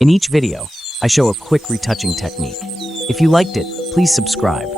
In each video, I show a quick retouching technique. If you liked it, please subscribe.